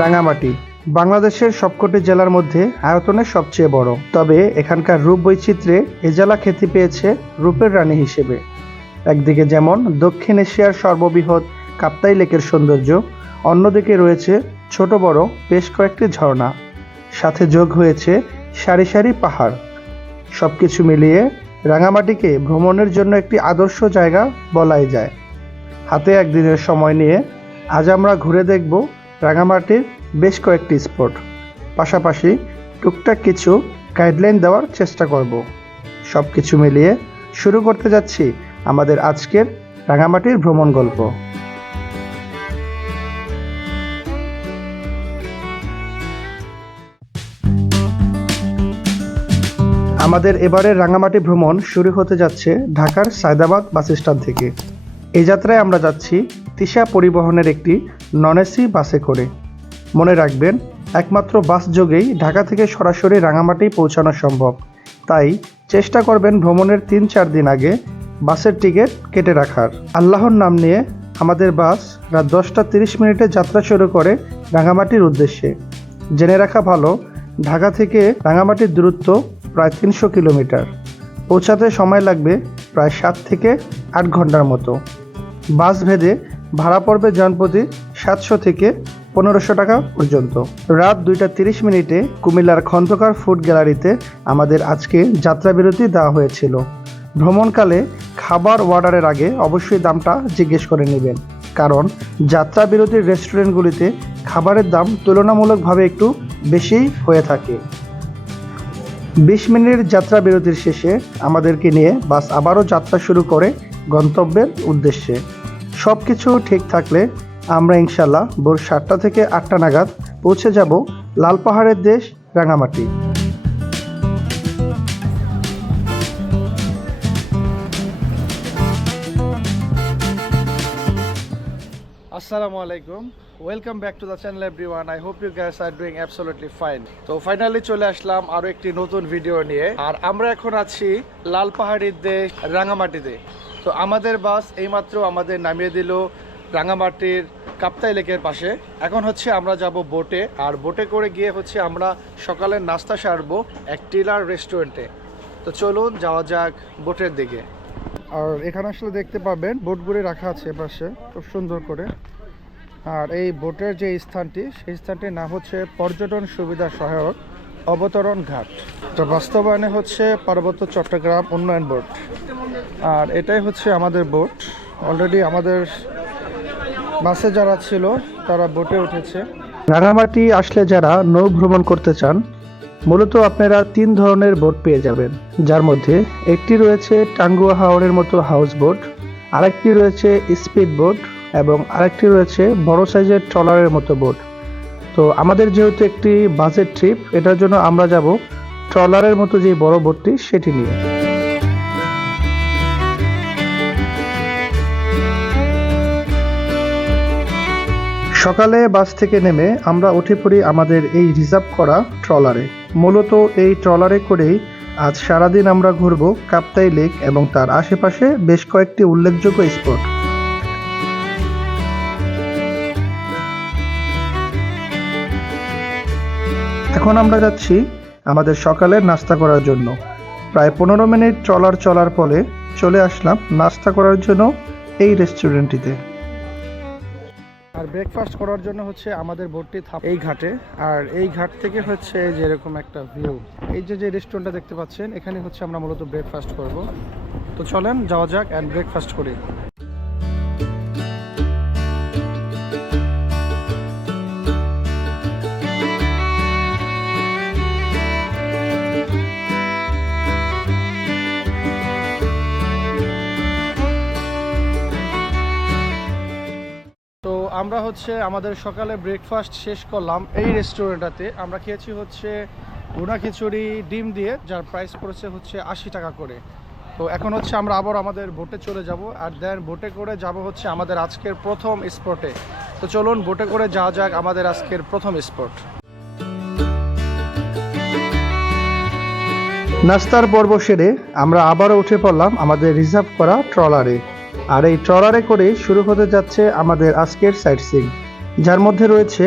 রাঙামাটি, বাংলাদেশের সবকটি জেলার মধ্যে আয়তনে সবচেয়ে বড়। তবে এখানকার রূপ বৈচিত্র্যে এ জেলা খ্যাতি পেয়েছে রূপের রানী হিসেবে। একদিকে যেমন দক্ষিণ এশিয়ার সর্ববৃহৎ কাপ্তাই লেকের সৌন্দর্য, অন্যদিকে রয়েছে ছোট বড় বেশ কয়েকটি ঝর্ণা। সাথে যোগ হয়েছে সারি সারি পাহাড়। সবকিছু মিলিয়ে রাঙামাটিকে ভ্রমণের জন্য একটি আদর্শ জায়গা বলাই যায়। হাতে একদিনের সময় নিয়ে আজ আমরা ঘুরে দেখব রাঙামাটির বেশ কয়েকটি স্পট। পাশাপাশি টুকটাক কিছু গাইডলাইন দেওয়ার চেষ্টা করব। সব কিছু মিলিয়ে শুরু করতে যাচ্ছি আমাদের আজকের রাঙামাটির ভ্রমণ গল্প। আমাদের এবারের রাঙামাটি ভ্রমণ শুরু হতে যাচ্ছে ঢাকার সায়দাবাদ বাস স্ট্যান্ড থেকে। এই যাত্রায় আমরা যাচ্ছি তিশা পরিবহনের একটি নন এসি বাসে করে। মনে রাখবেন, একমাত্র বাস যোগেই ঢাকা থেকে সরাসরি রাঙামাটি পৌঁছানো সম্ভব। তাই চেষ্টা করবেন ভ্রমণের তিন চার দিন আগে বাসের টিকিট কেটে রাখার। আল্লাহর নাম নিয়ে আমাদের বাস রাত দশটা তিরিশ মিনিটে যাত্রা শুরু করে রাঙামাটির উদ্দেশ্যে। জেনে রাখা ভালো, ঢাকা থেকে রাঙামাটির দূরত্ব প্রায় তিনশো কিলোমিটার। পৌঁছাতে সময় লাগবে প্রায় সাত থেকে আট ঘণ্টার মতো। বাস ভেদে ভাড়া পড়বে জনপ্রতি সাতশো থেকে পনেরোশো টাকা পর্যন্ত। রাত দুইটা তিরিশ মিনিটে কুমিল্লার খন্দকার ফুড গ্যালারিতে আমাদের আজকে যাত্রা বিরতি দেওয়া হয়েছিল। ভ্রমণকালে খাবার অর্ডারের আগে অবশ্যই দামটা জিজ্ঞেস করে নেবেন। কারণ যাত্রা বিরতির রেস্টুরেন্টগুলিতে খাবারের দাম তুলনামূলকভাবে একটু বেশিই হয়ে থাকে। বিশ মিনিটের যাত্রা বিরতির শেষে আমাদেরকে নিয়ে বাস আবারও যাত্রা শুরু করে গন্তব্যের উদ্দেশ্যে। সব কিছু ঠিক থাকলে আমরা ইনশাল্লাহ ভোর সাতটা থেকে আটটা নাগাদ পৌঁছে যাব লাল পাহাড়ের দেশ রাঙামাটি। আসসালামু আলাইকুম। Welcome back to the channel everyone I hope you guys are doing absolutely fine তো ফাইনালি চলে আসলাম আরও একটি নতুন ভিডিও নিয়ে। আর আমরা এখন আছি লাল পাহাড়ির দেশ রাঙামাটিতে। তো আমাদের বাস এইমাত্র আমাদের নামিয়ে দিল রাঙামাটির কাপ্তাই লেকের পাশে। এখন হচ্ছে আমরা যাব বোটে, আর বোটে করে গিয়ে হচ্ছে আমরা সকালের নাস্তা সারবো এক টিলার রেস্টুরেন্টে। তো চলুন যাওয়া যাক বোটের দিকে। আর এখানে আসলে দেখতে পাবেন, বোটগুলি রাখা আছে পাশে খুব সুন্দর করে। আর এই বোটের যে স্থানটি, সেই স্থানটির নাম হচ্ছে পর্যটন সুবিধা সহায়ক। অবতরণ ঘাট। তো বাস্তবায়নে হচ্ছে পার্বত্য চট্টগ্রাম উন্নয়ন বোর্ড। আর এটাই হচ্ছে আমাদের বোট অলরেডি আমাদের বাসে যারা ছিল, তারা বোটে উঠেছে। রাঙামাটি আসলে যারা নৌ ভ্রমণ করতে চান, মূলত আপনারা তিন ধরনের বোট পেয়ে যাবেন। যার মধ্যে একটি রয়েছে টাঙ্গুয়া হাওড়ের মতো হাউস বোট, আরেকটি রয়েছে স্পিড বোট এবং আরেকটি রয়েছে বড় সাইজের ট্রলারের মতো বোট। তো আমাদের যেহেতু একটি বাজেট ট্রিপ এটার জন্য আমরা যাব ট্রলারের মতো যে বড় বোটটি, সেটি নিয়ে। সকালে বাস থেকে নেমে আমরা উঠে পড়ি আমাদের এই রিজার্ভ করা ট্রলারে। মূলত এই ট্রলারে করেই আজ সারাদিন আমরা ঘুরব কাপ্তাই লেক এবং তার আশেপাশে বেশ কয়েকটি উল্লেখযোগ্য স্পট এখন আমরা যাচ্ছি আমাদের সকালের নাস্তা করার জন্য। প্রায় পনেরো মিনিট চলার চলার ফলে চলে আসলাম নাস্তা করার জন্য এই রেস্টুরেন্টটিতে। আর ব্রেকফাস্ট করার জন্য হচ্ছে আমাদের বোটটি থাম এই ঘাটে। আর এই ঘাট থেকে হচ্ছে যে এরকম একটা ভিউ এই যে যে রেস্টুরেন্টটা দেখতে পাচ্ছেন এখানে হচ্ছে আমরা মূলত ব্রেকফাস্ট করব। তো চলেন যাওয়া যাক অ্যান্ড ব্রেকফাস্ট করি। আমরা হচ্ছে আমাদের সকালে ব্রেকফাস্ট শেষ করলাম এই রেস্টুরেন্টটাতে আমরা খেয়েছি হচ্ছে ভুনা খিচুড়ি, ডিম দিয়ে, যার প্রাইস পড়েছে হচ্ছে আশি টাকা করে। তো এখন হচ্ছে আমরা আবার আমাদের বোটে চলে যাব আর দেন বোটে করে যাব হচ্ছে আমাদের আজকের প্রথম স্পটে তো চলুন বোটে করে যাওয়া যাক আমাদের আজকের প্রথম স্পট নাস্তার পর্ব সেরে আমরা আবারও উঠে পড়লাম আমাদের রিজার্ভ করা ট্রলারে আর এই ট্রলারে করে শুরু হতে যাচ্ছে আমাদের আজকের সাইট সিং যার মধ্যে রয়েছে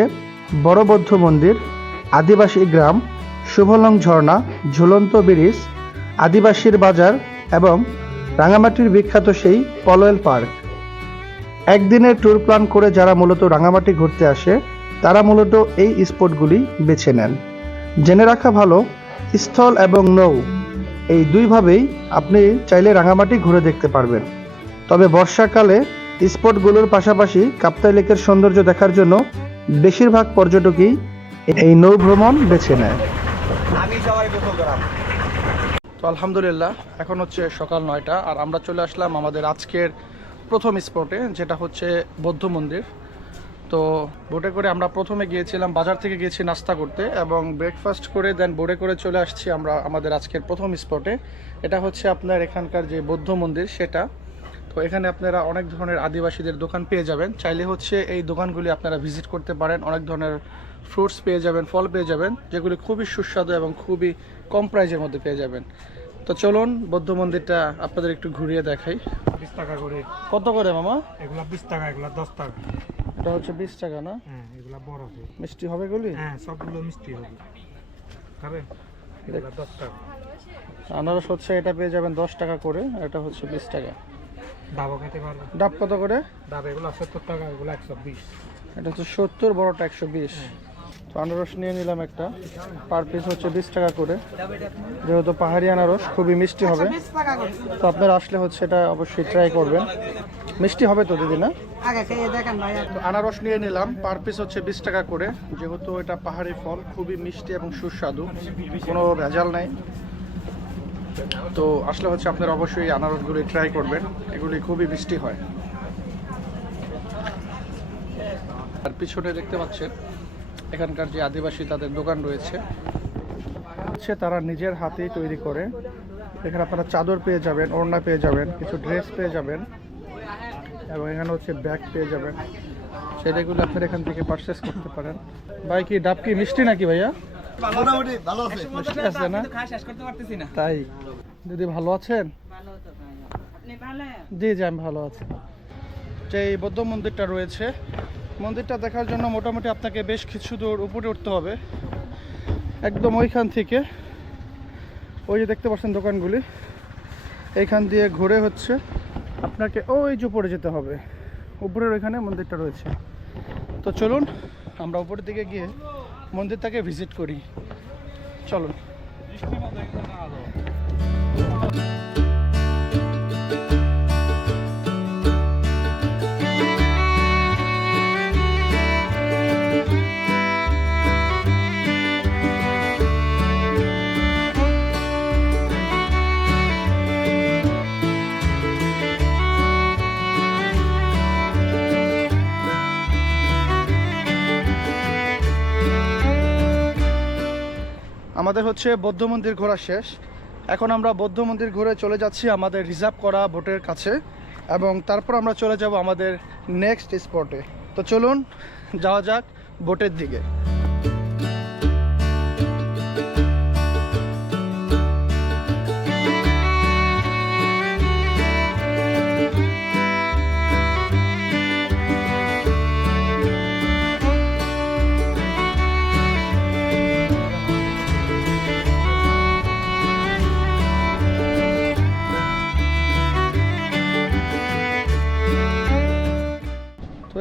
বড় বৌদ্ধ মন্দির, আদিবাসী গ্রাম, শুভলং ঝর্ণা, ঝুলন্ত ব্রিজ, আদিবাসীর বাজার এবং রাঙামাটির বিখ্যাত সেই পলয়েল পার্ক। একদিনের ট্যুর প্ল্যান করে যারা মূলত রাঙামাটি ঘুরতে আসে, তারা মূলত এই স্পটগুলি বেছে নেন। জেনে রাখা ভালো, স্থল এবং নৌ, এই দুইভাবেই আপনি চাইলে রাঙামাটি ঘুরে দেখতে পারবেন। তবে বর্ষাকালে স্পটগুলোর পাশাপাশি কাপ্তাই লেকের সৌন্দর্য দেখার জন্য বেশিরভাগ পর্যটকই এই নৌ ভ্রমণ বেছে নেয়। তো আলহামদুলিল্লাহ, এখন হচ্ছে সকাল নয়টা আর আমরা চলে আসলাম আমাদের আজকের প্রথম স্পটে, যেটা হচ্ছে বৌদ্ধ মন্দির। তো বোটে করে আমরা প্রথমে গিয়েছিলাম, বাজার থেকে গিয়েছি নাস্তা করতে এবং ব্রেকফাস্ট করে দেন বোটে করে চলে আসছি আমরা আমাদের আজকের প্রথম স্পটে। এটা হচ্ছে আপনার এখানকার যে বৌদ্ধ মন্দির, সেটা তো এখানে আপনারা অনেক ধরনের আদিবাসীদের দোকান পেয়ে যাবেন। চাইলে হচ্ছে এই দোকানগুলি আপনারা ভিজিট করতে পারেন অনেক ধরনের ফ্রুটস পেয়ে যাবেন ফল পেয়ে যাবেন যেগুলি খুবই সুস্বাদু এবং খুবই কম প্রাইজের মধ্যে পেয়ে যাবেন। তো চলুন বৌদ্ধ মন্দিরটা আপনাদের একটু ঘুরিয়ে দেখাই। বিশ টাকা করে। কত করে মামা? এগুলা বিশ টাকা এগুলা দশ টাকা। এটা হচ্ছে বিশ টাকা না? হ্যাঁ এগুলা বড় মিষ্টি হবে গুলি হ্যাঁ সবগুলো মিষ্টি হবে। খাবেন এগুলা দশ টাকা। আনারস হচ্ছে এটা পেয়ে যাবেন দশ টাকা করে এটা হচ্ছে বিশ টাকা। ডাবও খেতে পারবে ডাব কত করে? ডাব এগুলা সত্তর টাকা এগুলা একশো বিশ। এটা হচ্ছে সত্তর বড়টা একশো বিশ। তো আনারস নিয়ে নিলাম একটা। পার পিস হচ্ছে বিশ টাকা করে। যেহেতু পাহাড়ি আনারস খুবই মিষ্টি হবে। তো আপনারা আসলে হচ্ছে এটা অবশ্যই ট্রাই করবেন। মিষ্টি হবে তো দিদি না? আগে খেয়ে দেখেন ভাই। তো আনারস নিয়ে নিলাম। পার পিস হচ্ছে বিশ টাকা করে। যেহেতু এটা পাহাড়ি ফল খুবই মিষ্টি এবং সুস্বাদু। কোনো ভেজাল নাই। তো আসলে হচ্ছে আপনারা অবশ্যই আনারসগুলি ট্রাই করবেন। এগুলি খুবই মিষ্টি হয়। আর পিছনে দেখতে পাচ্ছেন, এখানকার যে আদিবাসী তাদের দোকান রয়েছে। হচ্ছে তারা নিজের হাতেই তৈরি করে। এখানে আপনারা চাদর পেয়ে যাবেন, ওড়না পেয়ে যাবেন, কিছু ড্রেস পেয়ে যাবেন, এবং এখানে হচ্ছে ব্যাগ পেয়ে যাবেন। সেটাগুলো আপনারা এখান থেকে পারচেস করতে পারেন। ভাই, কি ডাব কি মিষ্টি নাকি ভাইয়া? মোটামুটি ভালো আছে। মিষ্টি আছে না শেষ করতে পারতেছি না। তাই? দিদি ভালো আছেন? আপনি ভালো? জি জি আমি ভালো আছি। যে এই বৌদ্ধ মন্দিরটা রয়েছে মন্দিরটা দেখার জন্য মোটামুটি আপনাকে বেশ কিছু দূর উপরে উঠতে হবে। একদম ওইখান থেকে। ওই যে দেখতে পাচ্ছেন দোকানগুলি। এইখান দিয়ে ঘুরে হচ্ছে। আপনাকে ওই যে উপরে যেতে হবে। উপরের ওইখানে মন্দিরটা রয়েছে। তো চলুন আমরা উপরের দিকে গিয়ে মন্দিরটাকে ভিজিট করি। চলুন আমাদের হচ্ছে বৌদ্ধ মন্দির ঘোরা শেষ। এখন আমরা বৌদ্ধ মন্দির ঘুরে চলে যাচ্ছি আমাদের রিজার্ভ করা বোটের কাছে এবং তারপর আমরা চলে যাব আমাদের নেক্সট স্পটে তো চলুন, যাওয়া যাক বোটের দিকে।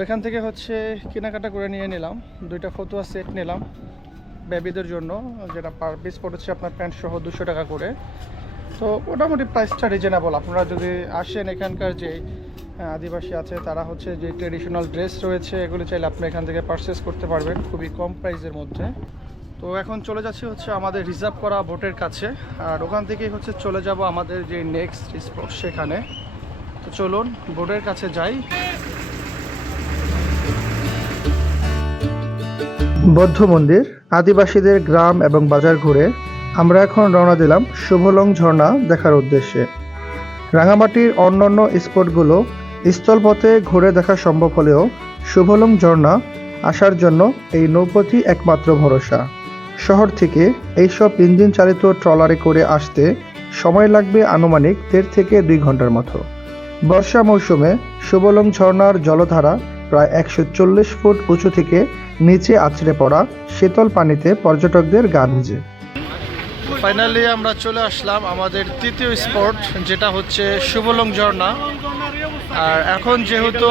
এখান থেকে হচ্ছে কেনাকাটা করে নিয়ে নিলাম। দুইটা ফতুয়া সেট নিলাম বেবিদের জন্য। যেটা পার পিস পড়েছে আপনার প্যান্ট সহ দুশো টাকা করে। তো মোটামুটি প্রাইসটা রিজনেবল আপনারা যদি আসেন এখানকার যে আদিবাসী আছে, তারা হচ্ছে যে ট্রেডিশনাল ড্রেস রয়েছে, এগুলো চাইলে আপনি এখান থেকে পারচেস করতে পারবেন খুবই কম প্রাইসের মধ্যে। তো এখন চলে যাচ্ছি হচ্ছে আমাদের রিজার্ভ করা বোটের কাছে। আর ওখান থেকেই হচ্ছে চলে যাব আমাদের যে নেক্সট স্পট সেখানে। তো চলুন বোটের কাছে যাই। বৌদ্ধ মন্দির, আদিবাসীদের গ্রাম এবং বাজার ঘুরে আমরা এখন রওনা দিলাম শুভলং ঝর্ণা দেখার উদ্দেশ্যে। রাঙামাটির অন্যান্য স্পটগুলো স্থলপথে ঘুরে দেখা সম্ভব হলেও শুভলং ঝর্ণা আসার জন্য এই নৌপথই একমাত্র ভরসা। শহর থেকে এইসব ইঞ্জিন চালিত ট্রলারে করে আসতে সময় লাগবে আনুমানিক দেড় থেকে দুই ঘণ্টার মতো। বর্ষা মৌসুমে সুবলং ঝর্ণার জলধারা প্রায় একশো চল্লিশ ফুট উঁচু থেকে নিচে আছড়ে পড়া শীতল পানিতে পর্যটকদের গা ভিজে। ফাইনালি আমরা চলে আসলাম আমাদের তৃতীয় স্পট যেটা হচ্ছে শুভলং ঝর্ণা। আর এখন যেহেতু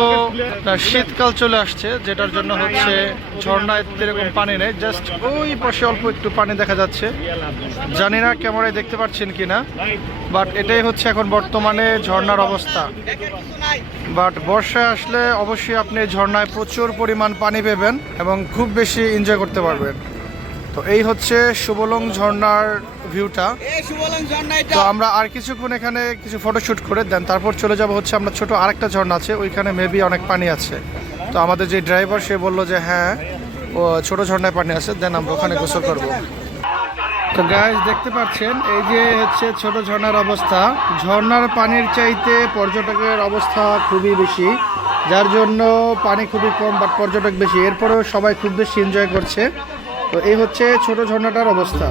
শীতকাল চলে আসছে, যেটার জন্য হচ্ছে ঝর্ণায় এরকম পানি নেই জাস্ট ওই পাশে অল্প একটু পানি দেখা যাচ্ছে। জানি না ক্যামেরায় দেখতে পাচ্ছেন কিনা বাট এটাই হচ্ছে এখন বর্তমানে ঝর্ণার অবস্থা। বাট বর্ষায় আসলে অবশ্যই আপনি ঝর্ণায় প্রচুর পরিমাণ পানি পেবেন এবং খুব বেশি এনজয় করতে পারবেন। তো এই হচ্ছে শুভলং ঝর্ণার ভিউটা তো আমরা আর কিছুক্ষণ এখানে কিছু ফটোশুট করে দেন তারপর চলে যাব হচ্ছে আমরা ছোট আরেকটা ঝর্ণা আছে ওইখানে মেবি অনেক পানি আছে। তো আমাদের যে ড্রাইভার সে বলল যে হ্যাঁ ও ছোট ঝর্ণায় পানি আছে দেন আমরা ওখানে গোসল করব। তো গাইজ দেখতে পাচ্ছেন, এই যে হচ্ছে ছোট ঝর্ণার অবস্থা। ঝর্ণার পানির চাইতে পর্যটকের অবস্থা খুবই বেশি, যার জন্য পানি খুবই কম বাট পর্যটক বেশি। এরপরেও সবাই খুব বেশি এনজয় করছে। তো এই হচ্ছে ছোট ঝর্ণাটার অবস্থা।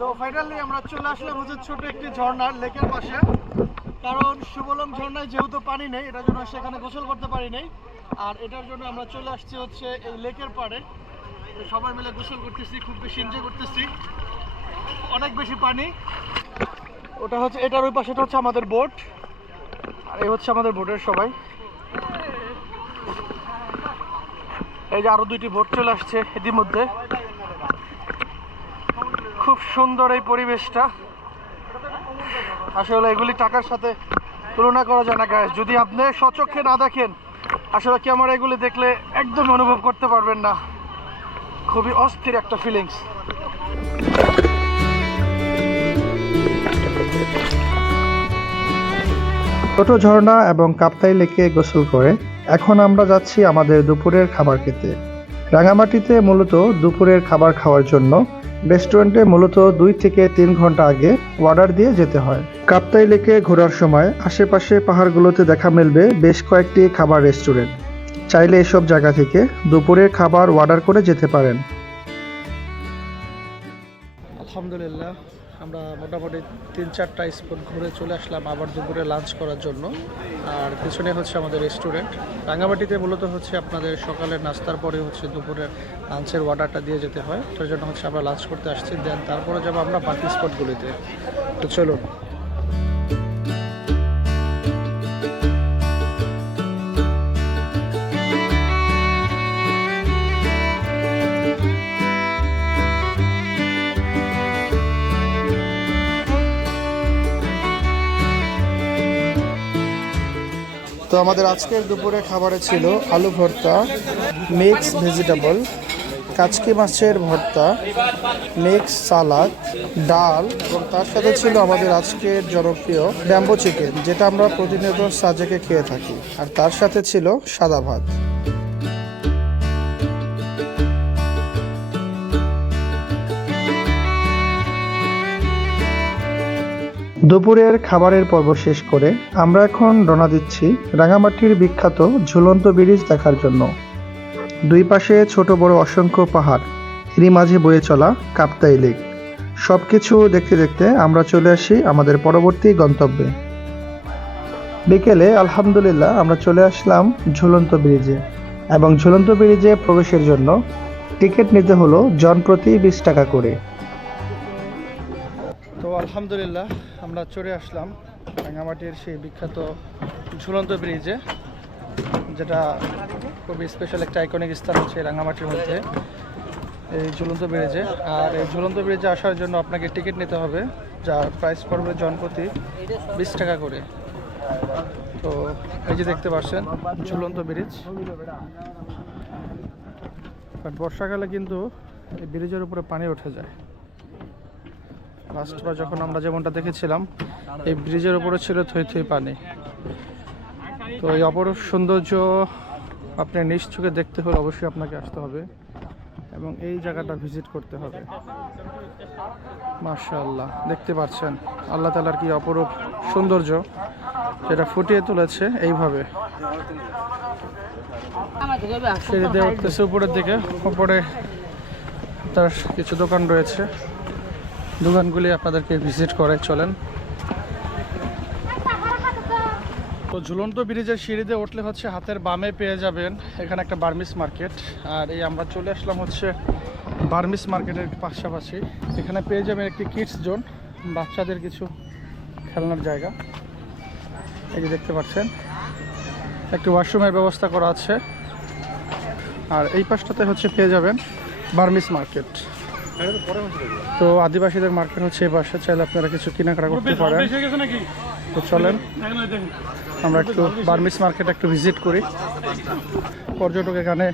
তো আমরা চলে আসলাম হচ্ছে ছোট একটি ঝর্ণার লেকের পাশে। কারণ সুবলং ঝর্ণায় যেহেতু পানি নেই, এটার জন্য সেখানে গোসল করতে পারি নাই। আর এটার জন্য আমরা চলে আসছি হচ্ছে এই লেকের পাড়ে। সবাই মিলে গোসল করতেছি, খুব বেশি এনজয় করতেছি। অনেক বেশি পানি। ওটা হচ্ছে, এটার ওই পাশেটা হচ্ছে আমাদের বোট। আর এই হচ্ছে আমাদের বোটের সবাই। এই যে আরও দুইটি বোট চলে আসছে ইতিমধ্যে। খুব সুন্দর এই পরিবেশটা। আসলে এগুলি টাকার সাথে তুলনা করা যায় না গায়ে যদি আপনি সচক্ষে না দেখেন, আসলে ক্যামেরা এগুলি দেখলে একদম অনুভব করতে পারবেন না। খুবই অস্থির একটা ফিলিংস ছোট ঝর্ণা এবং কাপ্তাই লেকে গোসল করে এখন আমরা যাচ্ছি আমাদের দুপুরের খাবার খেতে। রাঙামাটিতে মূলত দুপুরের খাবার খাওয়ার জন্য রেস্টুরেন্টে মূলত দুই থেকে তিন ঘণ্টা আগে অর্ডার দিয়ে যেতে হয়। কাপ্তাই লেকে ঘোরার সময় আশেপাশে পাহাড়গুলোতে দেখা মিলবে বেশ কয়েকটি খাবার রেস্টুরেন্ট। চাইলে এসব জায়গা থেকে দুপুরের খাবার অর্ডার করে যেতে পারেন। আলহামদুলিল্লাহ। আমরা মোটামুটি তিন চারটা স্পট ঘুরে চলে আসলাম আবার দুপুরে লাঞ্চ করার জন্য। আর পিছনে হচ্ছে আমাদের রেস্টুরেন্ট রাঙ্গামাটিতে মূলত হচ্ছে আপনাদের সকালের নাস্তার পরে হচ্ছে দুপুরের লাঞ্চের অর্ডারটা দিয়ে যেতে হয়। তার জন্য হচ্ছে আমরা লাঞ্চ করতে আসছি। দেন তারপরে যাব আমরা বাকি স্পটগুলিতে তো চলুন। তো আমাদের আজকের দুপুরে খাবারে ছিল আলু ভর্তা মিক্স ভেজিটেবল কাচকি মাছের ভর্তা মিক্স সালাদ ডাল এবং তার সাথে ছিল আমাদের আজকের জনপ্রিয় ব্যাম্বো চিকেন যেটা আমরা প্রতিনিয়ত সাজেকে খেয়ে থাকি। আর তার সাথে ছিল সাদা ভাত। দুপুরের খাবারের পর্ব শেষ করে আমরা এখন রওনা দিচ্ছি রাঙামাটির বিখ্যাত ঝুলন্ত ব্রিজ দেখার জন্য। দুই পাশে ছোট বড় অসংখ্য পাহাড়, এরই মাঝে বয়ে চলা কাপ্তাই লেক। সব কিছু দেখতে দেখতে আমরা চলে আসি আমাদের পরবর্তী গন্তব্যে। বিকেলে আলহামদুলিল্লাহ আমরা চলে আসলাম ঝুলন্ত ব্রিজে এবং ঝুলন্ত ব্রিজে প্রবেশের জন্য টিকিট নিতে হলো জনপ্রতি বিশ টাকা করে। আলহামদুলিল্লাহ, আমরা চলে আসলাম রাঙামাটির সেই বিখ্যাত ঝুলন্ত ব্রিজে, যেটা খুবই স্পেশাল একটা আইকনিক স্থান হচ্ছে রাঙামাটির মধ্যে, এই ঝুলন্ত ব্রিজে। আর এই ঝুলন্ত ব্রিজে আসার জন্য আপনাকে টিকিট নিতে হবে, যার প্রাইস পড়বে জনপ্রতি বিশ টাকা করে। তো এই যে দেখতে পাচ্ছেন, ঝুলন্ত ব্রিজ। বাট বর্ষাকালে কিন্তু এই ব্রিজের উপরে পানি উঠে যায়। লাস্টবার যখন আমরা যেমনটা দেখেছিলাম, এই ব্রিজের উপরে ছিল থই থই পানি। তো এই অপরূপ সৌন্দর্য আপনি নিজ চোখে দেখতে হলে অবশ্যই আপনাকে আসতে হবে এবং এই জায়গাটা ভিজিট করতে হবে। মাশাআল্লাহ, দেখতে পাচ্ছেন আল্লাহ তালার কি অপরূপ সৌন্দর্য যেটা ফুটিয়ে তুলেছে এইভাবে। সিঁড়ি উঠতেছে উপরের দিকে, উপরে তার কিছু দোকান রয়েছে। দোকানগুলি আপনাদেরকে ভিজিট করে, চলেন। তো ঝুলন্ত ব্রিজের সিঁড়িতে উঠলে হচ্ছে হাতের বামে পেয়ে যাবেন এখানে একটা বার্মিস মার্কেট। আর এই আমরা চলে আসলাম হচ্ছে বার্মিস মার্কেটের পাশাপাশি। এখানে পেয়ে যাবেন একটি কিডস জোন বাচ্চাদের কিছু খেলনার জায়গা। এই যে দেখতে পাচ্ছেন, একটি ওয়াশরুমের ব্যবস্থা করা আছে। আর এই পাশটাতে হচ্ছে পেয়ে যাবেন বার্মিস মার্কেট। তো আদিবাসীদের মার্কেট হচ্ছে এই পাশে চাইলে আপনারা কিছু কেনাকাটা করতে পারেন। তো চলেন আমরা একটু বার্মিস মার্কেট একটু ভিজিট করি। পর্যটক এখানে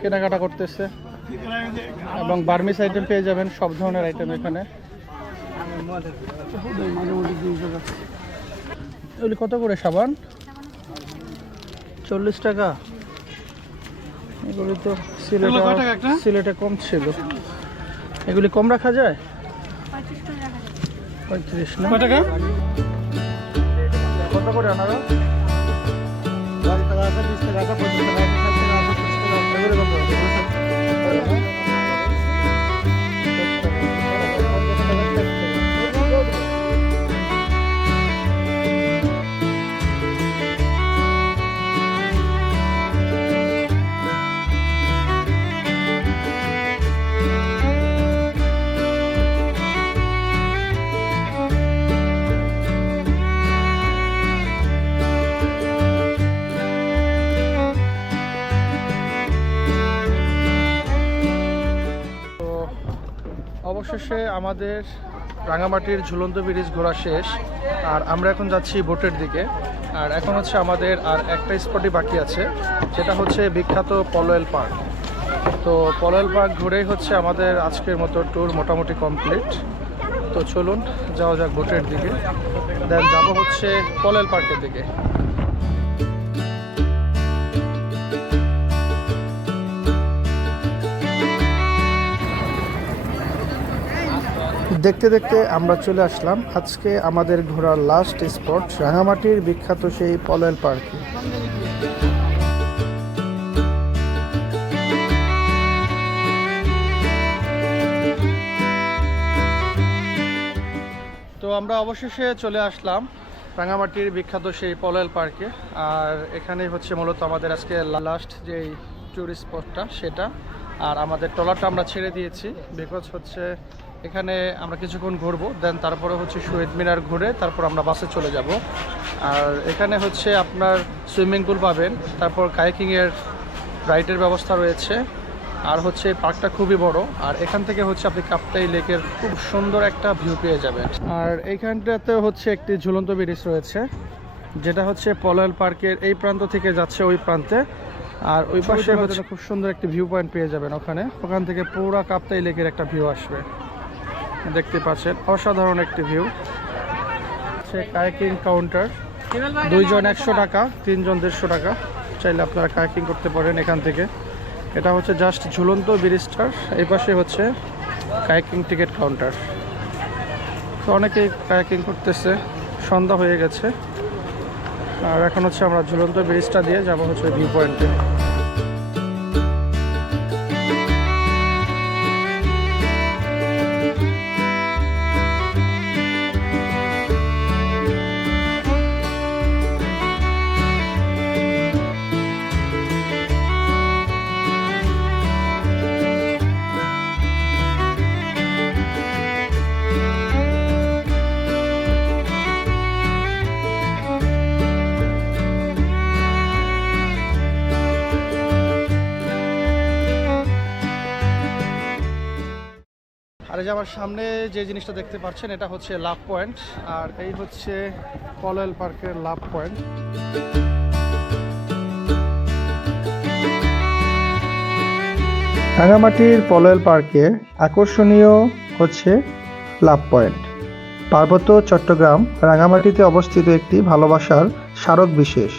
কেনাকাটা করতেছে এবং বার্মিস আইটেম পেয়ে যাবেন সব ধরনের আইটেম এখানে। কত করে সাবান? চল্লিশ টাকা। এগুলি তো সিলেটে সিলেটে কম ছিল। এগুলি কম রাখা যায়? পঁয়ত্রিশ না? টাকা? কত করে আনারা টাকা টাকা টাকা টাকা অবশেষে আমাদের রাঙামাটির ঝুলন্ত ব্রিজ ঘোরা শেষ, আর আমরা এখন যাচ্ছি বোটের দিকে। আর এখন হচ্ছে আমাদের আর একটা স্পটই বাকি আছে যেটা হচ্ছে বিখ্যাত পলোয়েল পার্ক। তো পলোয়েল পার্ক ঘুরেই হচ্ছে আমাদের আজকের মতো ট্যুর মোটামুটি কমপ্লিট তো চলুন, যাওয়া যাক বোটের দিকে। দেন যাব হচ্ছে পলোয়েল পার্কের দিকে। দেখতে দেখতে আমরা চলে আসলাম আজকে আমাদের ঘোরার লাস্ট স্পট রাঙামাটির বিখ্যাত সেই পলয়েল পার্কে। তো আমরা অবশেষে চলে আসলাম রাঙামাটির বিখ্যাত সেই পলয়েল পার্কে, আর এখানে হচ্ছে মূলত আমাদের আজকে লাস্ট যেই ট্যুরিস্ট স্পটটা সেটা। আর আমাদের ট্রলারটা আমরা ছেড়ে দিয়েছি বিকজ হচ্ছে এখানে আমরা কিছুক্ষণ ঘুরবো দেন তারপরে হচ্ছে শহীদ মিনার ঘুরে তারপর আমরা বাসে চলে যাব। আর এখানে হচ্ছে আপনার সুইমিং পুল পাবেন তারপর কাইকিংয়ের রাইডের ব্যবস্থা রয়েছে আর হচ্ছে পার্কটা খুবই বড় আর এখান থেকে হচ্ছে আপনি কাপ্তাই লেকের খুব সুন্দর একটা ভিউ পেয়ে যাবেন। আর এইখানটাতে হচ্ছে একটি ঝুলন্ত ব্রিজ রয়েছে যেটা হচ্ছে পলয়েল পার্কের এই প্রান্ত থেকে যাচ্ছে ওই প্রান্তে আর ওই পাশে হচ্ছে খুব সুন্দর একটি ভিউ পয়েন্ট পেয়ে যাবেন ওখানে। ওখান থেকে পুরো কাপ্তাই লেকের একটা ভিউ আসবে। দেখতে পাচ্ছেন, অসাধারণ একটি ভিউ হচ্ছে কায়াকিং কাউন্টার দুইজন একশো টাকা, তিনজন দেড়শো টাকা। চাইলে আপনারা কায়াকিং করতে পারেন এখান থেকে। এটা হচ্ছে জাস্ট ঝুলন্ত ব্রিজটার, এই পাশে হচ্ছে কায়াকিং টিকিট কাউন্টার তো অনেকেই কায়াকিং করতেছে, সন্ধ্যা হয়ে গেছে। আর এখন হচ্ছে আমরা ঝুলন্ত ব্রিজটা দিয়ে যাব হচ্ছে ভিউ পয়েন্টে আর এই যে আমার সামনে যে জিনিসটা দেখতে পাচ্ছেন, এটা হচ্ছে লাভ পয়েন্ট, আর এই হচ্ছে পলয়েল পার্কের লাভ পয়েন্ট। রাঙামাটির পলয়েল পার্কে আকর্ষণীয় হচ্ছে লাভ পয়েন্ট। পার্বত্য চট্টগ্রাম রাঙামাটিতে অবস্থিত একটি ভালোবাসার স্মারক বিশেষ।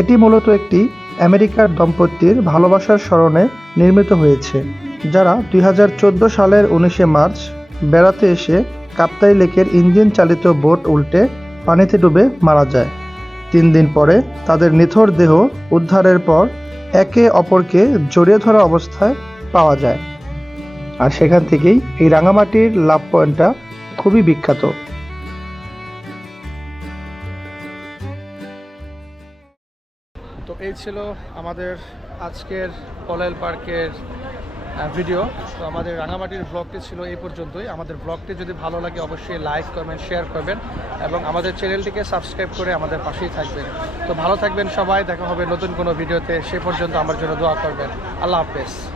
এটি মূলত একটি আমেরিকার দম্পতির ভালোবাসার স্মরণে নির্মিত হয়েছে। যারা দুই হাজার চোদ্দ সালের উনিশে মার্চ বেড়াতে এসে কাপ্তাই লেকের ইঞ্জিন চালিত বোট উল্টে পানিতে ডুবে মারা যায়। তিন দিন পরে তাদের নিথর দেহ উদ্ধারের পর একে অপরকে জড়িয়ে ধরা অবস্থায় পাওয়া যায়। আর সেখান থেকেই এই রাঙামাটির লাভ পয়েন্টটা খুবই বিখ্যাত। তো এই ছিল আমাদের আজকের পলেল পার্কের ভিডিও তো আমাদের রাঙামাটির ব্লগটি ছিল এই পর্যন্তই। আমাদের ব্লগটি যদি ভালো লাগে, অবশ্যই লাইক করবেন শেয়ার করবেন এবং আমাদের চ্যানেলটিকে সাবস্ক্রাইব করে আমাদের পাশেই থাকবেন। তো ভালো থাকবেন সবাই। দেখা হবে নতুন কোনো ভিডিওতে সে পর্যন্ত আমার জন্য দোয়া করবেন। আল্লাহ হাফেজ।